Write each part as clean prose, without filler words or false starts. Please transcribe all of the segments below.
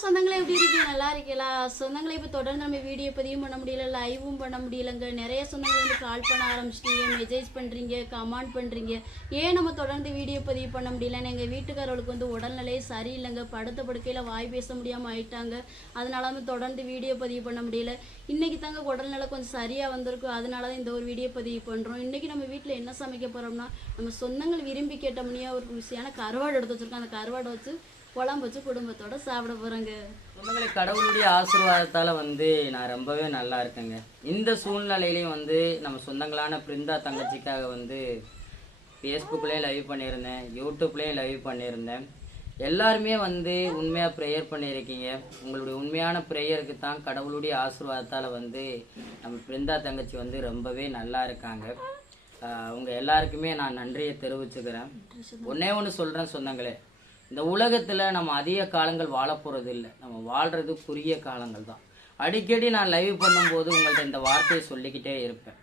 சொந்தங்களே எப்படி இருக்கீங்க? நல்லா இருக்கீங்களா சொந்தங்களே? இப்போ தொடர்ந்து நம்ம வீடியோ பதிவும் பண்ண முடியல, லைவும் பண்ண முடியலங்க. நிறைய சொந்தங்கள் வந்து கால் பண்ண ஆரம்பிச்சிட்டீங்க, மெசேஜ் பண்ணுறீங்க, கமெண்ட் பண்ணுறீங்க. ஏன் நம்ம தொடர்ந்து வீடியோ பதிவு பண்ண முடியலன்னு எங்கள் வீட்டுக்காரர்களுக்கு வந்து உடல்நிலையே சரியில்லைங்க. படுத்த படுக்கையில் வாய் பேச முடியாமல் ஆயிட்டாங்க. அதனால வந்து தொடர்ந்து வீடியோ பதிவு பண்ண முடியல. இன்றைக்கி தாங்க உடல்நிலை கொஞ்சம் சரியாக வந்திருக்கும். அதனால தான் இந்த ஒரு வீடியோ பதிவு பண்ணுறோம். இன்றைக்கி நம்ம வீட்டில் என்ன சமைக்க போகிறோம்னா, நம்ம சொந்தங்கள் விரும்பி கேட்டோம்னே ஒரு ருசியான கருவாடு எடுத்து வச்சுருக்கோம். அந்த கருவாடை வச்சு குழம்பு வச்சு குடும்பத்தோட சாப்பிட போகிறோங்க. சொந்தங்களே, கடவுளுடைய ஆசீர்வாதத்தால் வந்து நான் ரொம்பவே நல்லா இருக்கேங்க. இந்த சூழ்நிலையிலையும் வந்து நம்ம சொந்தங்களான பிருந்தா தங்கச்சிக்காக வந்து ஃபேஸ்புக்லேயும் லைவ் பண்ணியிருந்தேன், யூடியூப்லேயும் லைவ் பண்ணியிருந்தேன். எல்லாருமே வந்து உண்மையாக ப்ரேயர் பண்ணியிருக்கீங்க. உங்களுடைய உண்மையான ப்ரேயருக்கு தான் கடவுளுடைய ஆசீர்வாதத்தால் வந்து நம்ம பிருந்தா தங்கச்சி வந்து ரொம்பவே நல்லா இருக்காங்க. அவங்க எல்லாருக்குமே நான் நன்றியை தெரிவிச்சுக்கிறேன். ஒன்றே ஒன்று சொல்கிறேன் சொந்தங்களே, இந்த உலகத்தில் நம்ம அதிக காலங்கள் வாழ போகிறது இல்லை. நம்ம வாழ்கிறது குறுகிய காலங்கள் தான். அடிக்கடி நான் லைவ் பண்ணும்போது உங்கள்கிட்ட இந்த வார்த்தையை சொல்லிக்கிட்டே இருப்பேன்.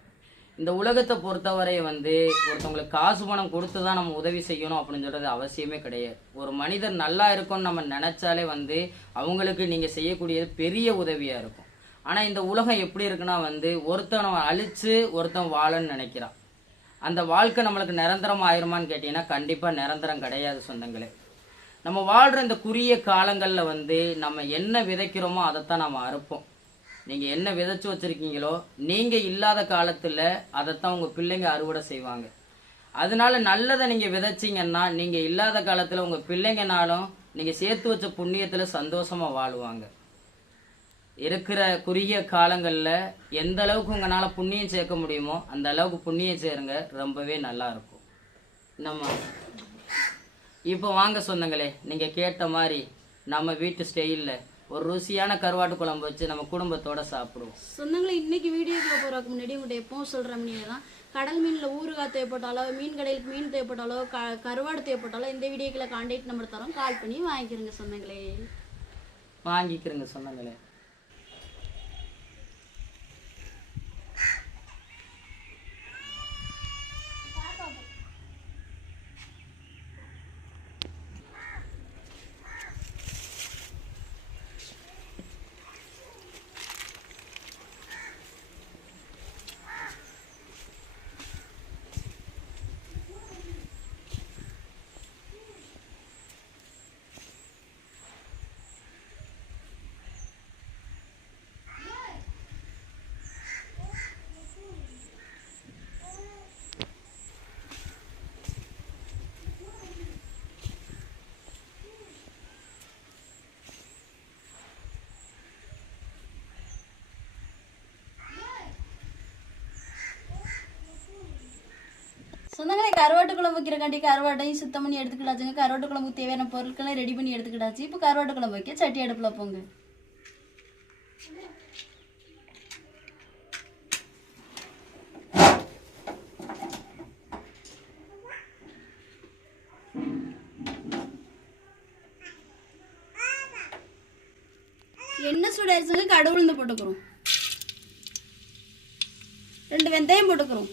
இந்த உலகத்தை பொறுத்தவரை வந்து ஒருத்தவங்களுக்கு காசு பணம் கொடுத்து தான் நம்ம உதவி செய்யணும் அப்படின்னு சொல்கிறது அவசியமே கிடையாது. ஒரு மனிதர் நல்லா இருக்கும்னு நம்ம நினச்சாலே வந்து அவங்களுக்கு நீங்கள் செய்யக்கூடியது பெரிய உதவியாக இருக்கும். ஆனால் இந்த உலகம் எப்படி இருக்குன்னா வந்து ஒருத்தனை அழித்து ஒருத்தன் வாழன்னு நினைக்கிறான். அந்த வாழ்க்கை நம்மளுக்கு நிரந்தரம் ஆயிருமான்னு கேட்டிங்கன்னா கண்டிப்பாக நிரந்தரம் கிடையாது சொந்தங்களே. நம்ம வாழ்கிற இந்த குறுகிய காலங்களில் வந்து நம்ம என்ன விதைக்கிறோமோ அதைத்தான் நம்ம அறுப்போம். நீங்கள் என்ன விதைச்சி வச்சுருக்கீங்களோ நீங்கள் இல்லாத காலத்தில் அதைத்தான் உங்கள் பிள்ளைங்க அறுவடை செய்வாங்க. அதனால நல்லதை நீங்கள் விதைச்சிங்கன்னா நீங்கள் இல்லாத காலத்தில் உங்கள் பிள்ளைங்கனாலும் நீங்கள் சேர்த்து வச்ச புண்ணியத்தில் சந்தோஷமாக வாழுவாங்க. இருக்கிற குறுகிய காலங்களில் எந்த அளவுக்கு உங்களால் புண்ணியம் சேர்க்க முடியுமோ அந்த அளவுக்கு புண்ணியம் சேருங்க, ரொம்பவே நல்லா இருக்கும். நம்ம இப்போ வாங்க சொந்தங்களே, நீங்கள் கேட்ட மாதிரி நம்ம வீட்டு ஸ்டைலில் ஒரு ருசியான கருவாட்டு குழம்பு வச்சு நம்ம குடும்பத்தோடு சாப்பிடுவோம். சொந்தங்களே, இன்றைக்கி வீடியோக்குள்ளே போகிறதுக்கு முன்னாடி உங்கள்கிட்ட எப்பவும் சொல்கிற முன்னாடி தான், கடல் மீனில் ஊறுகாய் தேவைப்பட்டாலோ, மீன் கடையில் மீன் தேவைப்பட்டாலோ, கருவாடு தேவைப்பட்டாலோ இந்த வீடியோக்குள்ள கான்டாக்ட் நம்பர் தரோம், கால் பண்ணி வாங்கிக்கிறங்க சொந்தங்களே. வாங்கிக்கிறங்க சொந்தங்களே. சொந்தங்களே, கருவாட்டு குழம்பு வைக்கிறக்காண்டி கருவாட்டையும் சுத்தம் பண்ணி எடுத்துக்கிட்டாச்சுங்க. கருவாட்டு குழம்புக்கு தேவையான பொருட்களை ரெடி பண்ணி எடுத்துக்கிட்டாச்சு. இப்போ கருவாட்டு குழம்பு வைக்க சட்டி அடுப்பில் போங்க. எண்ணெய் சூடாயிருச்சுங்க, கடுகு உளுந்து போட்டுக்கிறோம். 2 வெந்தயம் போட்டுக்கிறோம்.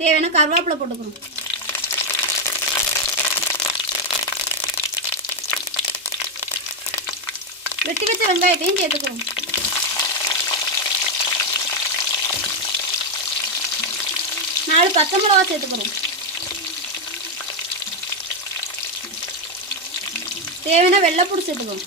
தேவையான கருவேப்பிலை போட்டுக்கிறோம். வெட்டி வச்ச வெங்காயத்தையும் சேர்த்துக்கிறோம். நாலு பச்சை மிளகா சேர்த்துக்கிறோம். தேவையான வெள்ளைப்பூடு சேர்த்துக்கிறோம்.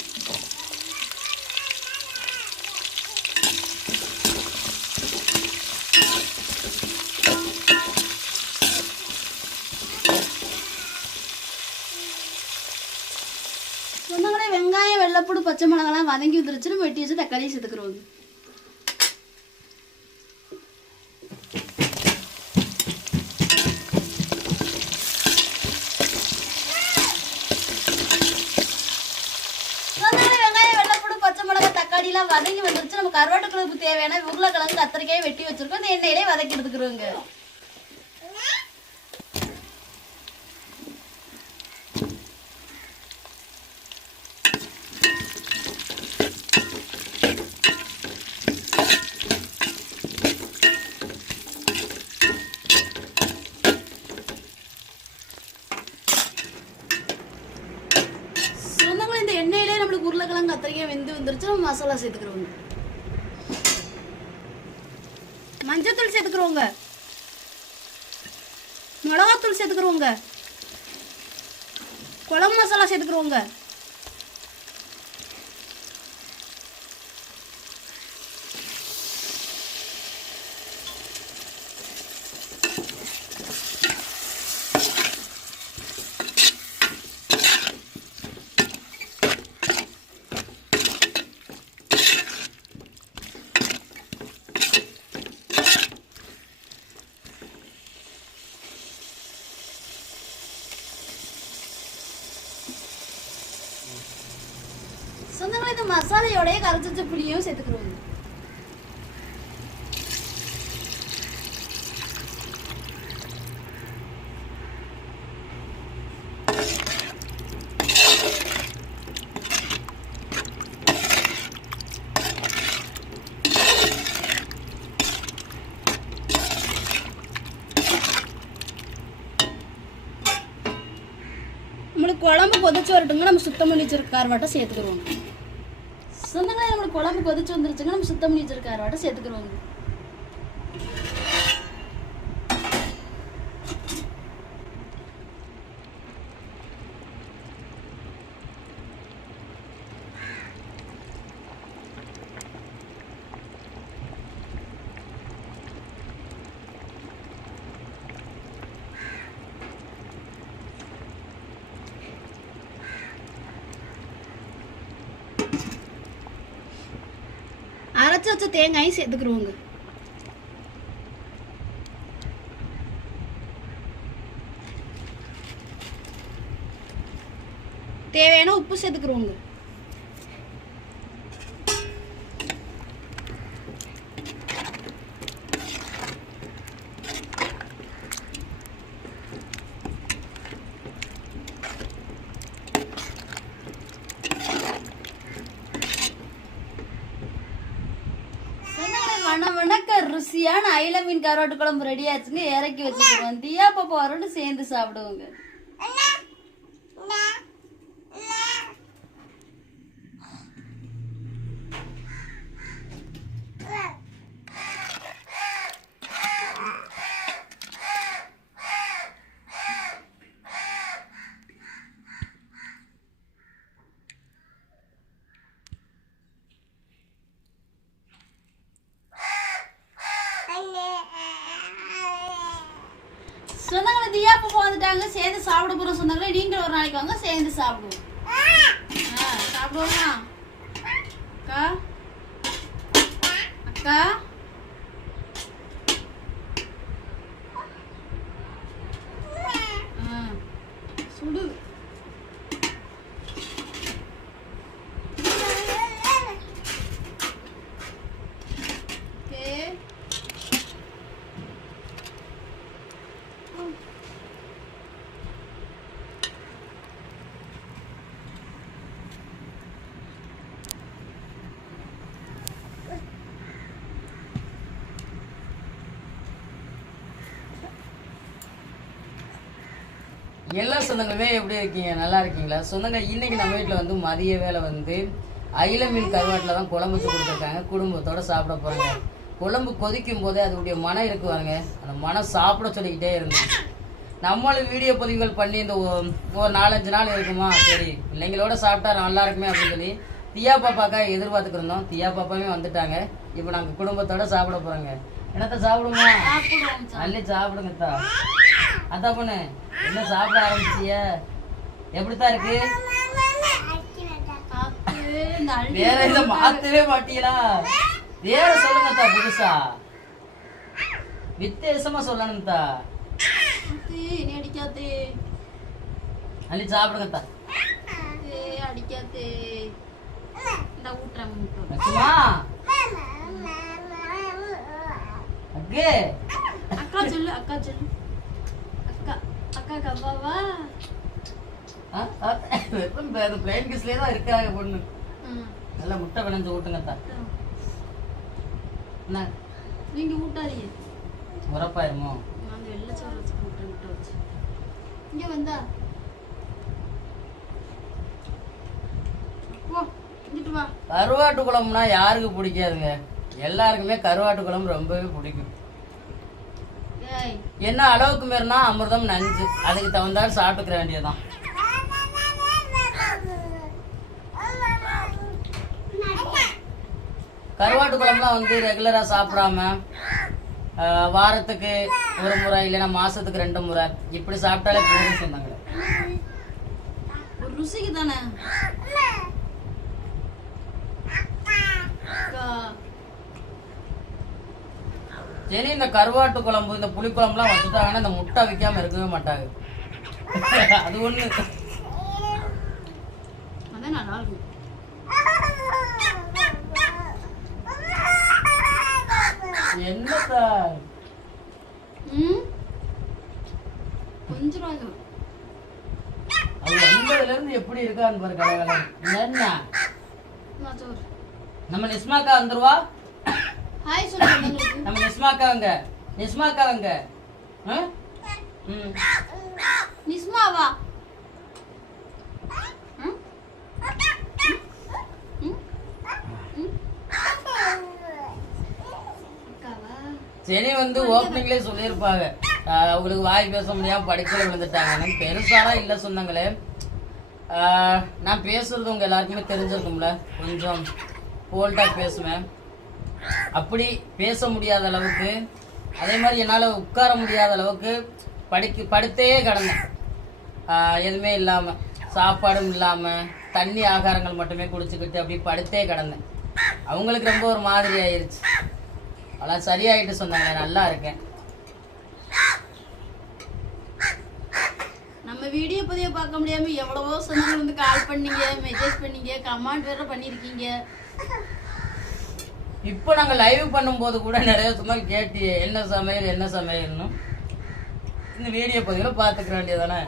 சொந்தங்களே, வெங்காயம் வெள்ளைப்பூடு பச்சை மிளகாலாம் வதங்கி வந்துருச்சு. நம்ம வெட்டி வச்சு தக்காளியை சேர்த்துக்கிறோம். வெங்காயம் வெள்ளைப்பூடு பச்சை மிளகா தக்காளிலாம் வதங்கி வந்துருச்சு. நம்ம கருவாட்டு குழம்புக்கு தேவையான உருளைக்கிழங்கு கத்திரிக்காயை வெட்டி வச்சிருக்கோம். இந்த எண்ணெயிலே வதக்கி எடுத்துக்கிறோங்க. வெங்காயம் கத்திரிக்காய் வெந்து வந்துருச்சு. நம்ம மசாலா சேர்த்துக்கிறோங்க. மஞ்சத்தூள் சேர்த்துக்கிறோங்க, மிளகாத்தூள் சேர்த்துக்கிறோங்க, குழம்பு மசாலா சேர்த்துக்கிறோங்க. சொந்தங்களே இந்த மசாலையோடய கரைச்சி வச்ச புளியும் சேர்த்துக்கிறோம். நம்மளுக்கு குழம்பு கொதிச்சு வரட்டுங்க. நம்ம சுத்தம் பண்ணி வச்சிருக்க கருவாட்டை சேர்த்துக்கிறோம். சொந்தங்களே நம்மளுக்கு குழம்பு கொதிச்சு வந்துருச்சுங்க. நம்ம சுத்தம் பண்ணி வச்சிருக்க கருவாட்டை சேர்த்துக்கிறோம். அரைச்சி வச்ச தேங்காயும் சேர்த்துக்கிறோங்க. தேவையான உப்பு சேர்த்துக்கிறோங்க. வணக்க ருசியான அயில மீன் கருவாட்டு குழம்பு ரெடி ஆச்சுங்க. இறக்கி வச்சுக்கிறோம். தியா பாப்பா வரோன்னு சேர்ந்து சாப்பிடுவோங்க. சொந்தங்களை தியா பாப்பா வந்துட்டாங்க. சேர்ந்து சாப்பிட போறோம். சொந்தங்களே நீங்களும் ஒரு நாளைக்கு வாங்க, சேர்ந்து சாப்பிடுவோம். சாப்பிடுவோமா அக்கா? அக்கா சுடு. எல்லா சொந்தங்களுமே எப்படி இருக்கீங்க? நல்லா இருக்கீங்களா? சொந்தங்க இன்னைக்கு நம்ம வீட்டில் வந்து மதிய வேலை வந்து அயில மீன் கருவாட்டில் தான் குழம்பு வச்சு கொடுத்துருக்காங்க. குடும்பத்தோட சாப்பிட போறாங்க. குழம்பு கொதிக்கும் போதே அதோடைய மனம் இருக்குவாங்க. அந்த மனம் சாப்பிட சொல்லிக்கிட்டே இருந்துச்சு. நம்மளும் வீடியோ பதிவுகள் பண்ணி இந்த ஒரு 4-5 நாள் இருக்குமா, சரி பிள்ளைங்களோட சாப்பிட்டா நல்லா இருக்குமே அப்படின்னு சொல்லி தியா பாப்பாக்காக எதிர்பார்த்துக்கு இருந்தோம். தியா பாப்பாவே வந்துட்டாங்க. இப்போ நாங்கள் குடும்பத்தோட சாப்பிட போறோங்க. என்னத்த சாப்பிடுமா? அள்ளி சாப்பிடுங்கத்தா. அதான் பொண்ணு என்ன சாப்பிட ஆரம்பிச்சிய? எப்படித்தான் இருக்கு? வேற இதை மாத்தவே மாட்டீங்களா? வேற சொல்லுங்கத்தா, புதுசா வித்தியாசமா சொல்லணும்தா. அடிக்காதே, அள்ளி சாப்பிடுங்கத்தா. அடிக்காதே. அக்கா சொல்லு, அக்கா சொல்லு. அக்கா அக்கா கவ்வாவா? பிளைன் கிஸ்லயே தான் இருக்காங்க பொண்ணு. நல்லா முட்டை பிணைஞ்சு ஊட்டுங்கத்தா. என்ன நீங்க ஊட்டாதீங்க, உரப்பாயிருமோ? அந்த வெள்ளச்சோறு வச்சு முட்டை முட்டை வச்சு இங்க வந்தா போ. இங்க கருவாட்டு குழம்புனா யாருக்கு பிடிக்காதுங்க? எல்லாருக்குமே கருவாட்டு குழம்பு ரொம்பவே பிடிக்கும். ஏய், என்ன அளவுக்கு மீறினா அமிர்தம் நஞ்சு, அதுக்கு தகுந்தாலும் சாப்பிட்டுக்கிற வேண்டியதுதான். கருவாட்டு குழம்புலாம் வந்து ரெகுலரா சாப்பிடாம வாரத்துக்கு ஒரு முறை இல்லைன்னா மாசத்துக்கு 2 முறை இப்படி சாப்பிட்டாலே போதும் சொன்னாங்க. ஒரு ருசிக்கு தானே அக்கா. சரி, இந்த கருவாட்டு குழம்பு இந்த புளி குழம்புலாம் வச்சுட்டாங்கன்னா இந்த முட்டை வைக்காம இருக்கவே மாட்டாங்க. அது ஒண்ணு. அதான் நல்லா இருக்கும். என்னத்தா கொஞ்சம் அது வந்ததுல இருந்து எப்படி இருக்கான்னு பாரு கலகலம். என்ன நம்ம நிஸ்மாக்கா வந்துருவா. ஹாய் சொல்லுங்க. நம்ம நிஸ்மாக்காவங்க நிஸ்மாக்காவங்க நிஸ்மாவா? சரி வந்து ஓப்பனிங்லேயே சொல்லியிருப்பாங்க அவங்களுக்கு வாய் பேச முடியாம படிக்கல விழுந்துட்டாங்க. பெருசாலாம் இல்லை சொன்னாங்களே. நான் பேசுறது உங்க எல்லாருக்குமே தெரிஞ்சிருக்கும்ல, கொஞ்சம் போல்டா பேசுவேன். அப்படி பேச முடியாத அளவுக்கு, அதே மாதிரி என்னால் உட்கார முடியாத அளவுக்கு படுத்தே கிடந்தேன். எதுவுமே இல்லாமல், சாப்பாடும் இல்லாமல், தண்ணி ஆகாரங்கள் மட்டுமே குடிச்சுக்கிட்டு அப்படி படுத்தே கிடந்தேன். அவங்களுக்கு ரொம்ப ஒரு மாதிரி ஆயிடுச்சு. அதெல்லாம் சரியாயிட்டு சொன்னாங்க. நல்லா இருக்கேன். நம்ம வீடியோ பதிவை பார்க்க முடியாம எவ்வளவோ சொந்தங்கள் வந்து கால் பண்ணீங்க, மெசேஜ் பண்ணீங்க, கமெண்ட் வேற பண்ணிருக்கீங்க. இப்போ நாங்கள் லைவ் பண்ணும்போது கூட நிறைய சொந்தங்கள் கேட்டியே என்ன சமையல் என்ன சமையல்னு. இந்த வீடியோ பதிவில் பார்த்துக்க வேண்டியதானே.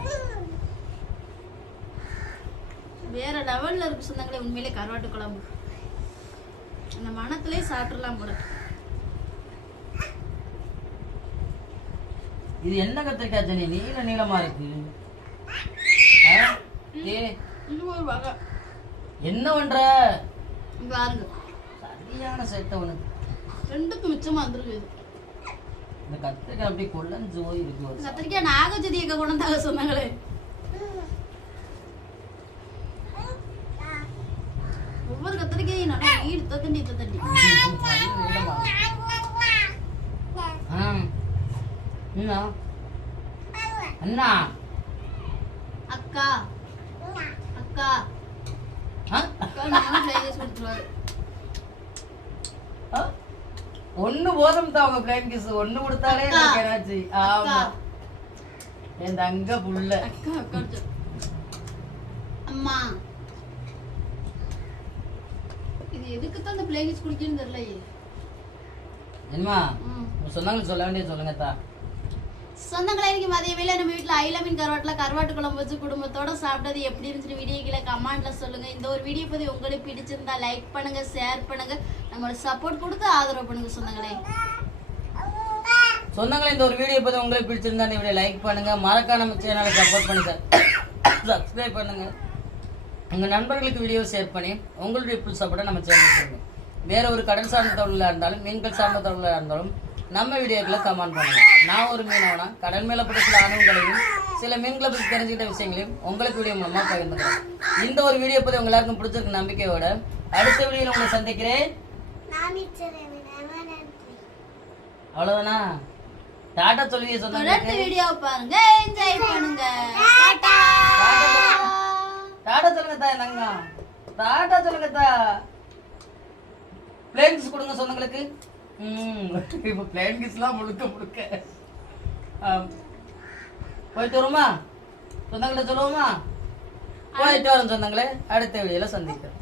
வேற லெவல்ல இருக்கு சொந்தங்களே. உண்மையிலே கருவாட்டு குழம்பு அந்த மனத்திலே சாப்பிடலாம் போல. இது என்ன கத்திரிக்காய் ஜனி நீல நீளமா இருக்கு? என்ன பண்ற? பாருங்க, சரியான செட்ட உனக்கு. ரெண்டுக்கு மிச்சமா வந்துருக்கு. இந்த கத்திரிக்காய் அப்படி கொள்ளஞ்சு போய் இருக்கு. கத்திரிக்காய் நாகஜதியக்க கொண்டாங்க சொன்னாங்களே. ஒவ்வொரு கத்திரிக்காயும் நல்லா ஈடு தட்டி தட்டி. அண்ணா அக்கா அக்கா ஒண்ணு போதும் தான் அவங்க பிளைன் கிஸ் ஒண்ணு கொடுத்தாலே எனக்கு என்னாச்சு. ஆமா என் தங்க புள்ள. அம்மா இது எதுக்கு தான் அந்த பிளைன் கிஸ் குடிக்கணும்னு தெரியலையே. என்னமா சொன்னாங்க சொல்ல வேண்டிய சொல்லுங்கத்தா. சொந்தங்களா இன்னைக்கு மதிய வேலை நம்ம வீட்டுல ஐல மீன் கருவாட்டு குழம்பு வச்சு குடும்பத்தோட சாப்பிட்டது எப்படி இருந்துச்சு வீடியோ கீழே கமெண்ட்ல சொல்லுங்க. இந்த ஒரு வீடியோ பத்தி உங்களுக்கு பிடிச்சிருந்தா லைக் பண்ணுங்க, ஷேர் பண்ணுங்க, நம்மளோட சப்போர்ட் கொடுத்து ஆதரவு பண்ணுங்க சொந்தங்களே. இந்த ஒரு வீடியோ பத்தி உங்களுக்கு பிடிச்சிருந்தா இந்த வீடியோ லைக் பண்ணுங்க, மறக்காம நம்ம சேனலை சப்போர்ட் பண்ணுங்க, சப்ஸ்கிரைப் பண்ணுங்க, உங்க நண்பர்களுக்கு வீடியோ ஷேர் பண்ணி உங்களுடைய ஃபுல் சப்போர்ட்டை நம்ம சேனலுக்கு கொடுங்க. வேற ஒரு கடல் சார்ந்த தொழிலாக இருந்தாலும் மீன்கள் சார்ந்த தொழிலாக இருந்தாலும் நம்ம வீடியோக்களை கமெண்ட் பண்ணுங்க. நான் ஒரு மீனவனா கடல் மேல பட்ட சில அனுபவங்களையும் சில மீன்களை பற்றி தெரிஞ்சுக்கிட்ட விஷயங்களையும் உங்களுக்கு வீடியோ மூலமா பகிர்ந்துக்கிறேன். இந்த ஒரு வீடியோ பத்தி உங்க எல்லாருக்கும் பிடிச்சிருக்க நம்பிக்கையோட அடுத்த வீடியோல உங்களை சந்திக்கிறேன். அவ்வளவுதானா? டாடா சொல்லுங்க சொன்னாங்க. வீடியோ பாருங்க, என்ஜாய் பண்ணுங்க. டாடா சொல்லுங்க தா. என்னங்க டாடா சொல்லுங்க தா. பிளேன்ஸ் கொடுங்க சொந்தங்களுக்கு. இப்ப பிளேன் கிஸ்லாம் முழுக்க போயிட்டு வருமா சொந்தங்களை சொல்லுவோமா? போயிட்டு வரோம் சொந்தங்களே. அடுத்த வீடியோல சந்திக்கிறேன்.